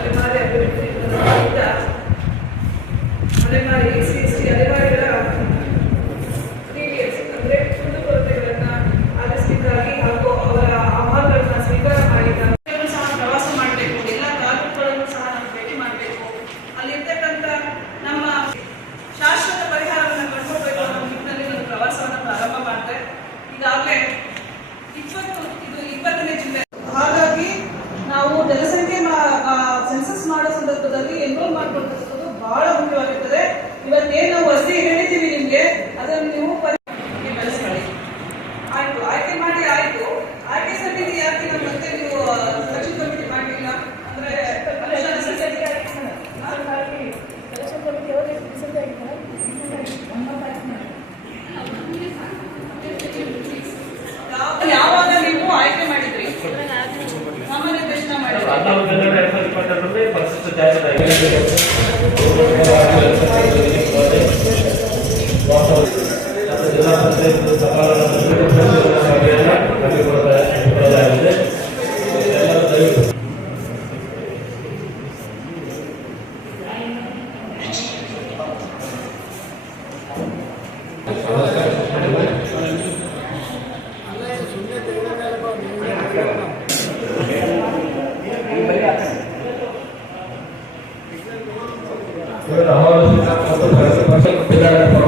ಅಲೆಮಾರಿ ಅಭಿವೃದ್ಧಿ ಅಲೆಮಾರಿ SC ಅಲೆಮಾರಿಗಳ ಗ್ರೀವಿಯನ್ಸ್ ಅಂದರೆ ಕುಂದುಕೊರತೆಗಳನ್ನು ಆಲಿಸಲಿಕ್ಕಾಗಿ ಹಾಗೂ ಅವರ ಆಹ್ವಾನಗಳನ್ನು ಸ್ವೀಕಾರ ಮಾಡಿದ್ದಾರೆ. ಸಹ ಪ್ರವಾಸ ಮಾಡಬೇಕು, ಎಲ್ಲ ತಾಲೂಕುಗಳನ್ನು ಸಹ ನಾವು ಭೇಟಿ ಮಾಡಬೇಕು. ಅಲ್ಲಿರ್ತಕ್ಕಂಥ ನಮ್ಮ ಶಾಶ್ವತ ಪರಿಹಾರವನ್ನು ಕಂಡುಕೊಳ್ಬೇಕು ಅನ್ನೋ ನಿಟ್ಟಿನಲ್ಲಿ ಒಂದು ಪ್ರವಾಸವನ್ನು ಪ್ರಾರಂಭ ಮಾಡಿದೆ. ಈಗಾಗಲೇ 20ನೇ ಜಿಲ್ಲೆ. ಹಾಗಾಗಿ ನಾವು ಜನಸಂಖ್ಯೆ ಸೆನ್ಸಸ್ ಮಾಡೋ ಸಂದರ್ಭದಲ್ಲಿ ಎನ್ರೋಲ್ ಮಾಡಿಕೊಳ್ಳುವುದು ಬಹಳ ಮುಖ್ಯವಾಗಿರ್ತದೆ. ಇವತ್ತೇನು ನಾವು ವಸತಿ ಹೇಳಿದ್ದೀವಿ ನಿಮ್ಗೆ, ಅದನ್ನು ನೀವು ಬೆಳೆಸ್ಕೊಳ್ಳಿ. ಆಯ್ತು, ಆಯ್ಕೆ ಮಾಡಿ ಆಯ್ತು. ಆಯ್ಕೆ ಸಮಿತಿ ಯಾಕೆ ಮತ್ತೆ ನೀವು ಸೆಲೆಕ್ಷನ್ ಕಮಿಟಿ ಮಾಡಲಿಲ್ಲ ಅಂದ್ರೆ ಯಾವಾಗ ನೀವು ಆಯ್ಕೆ ಮಾಡಿದ್ರಿ? ನಾಮನಿರ್ದೇಶನ ಮಾಡಿದ್ರಿ. Ahora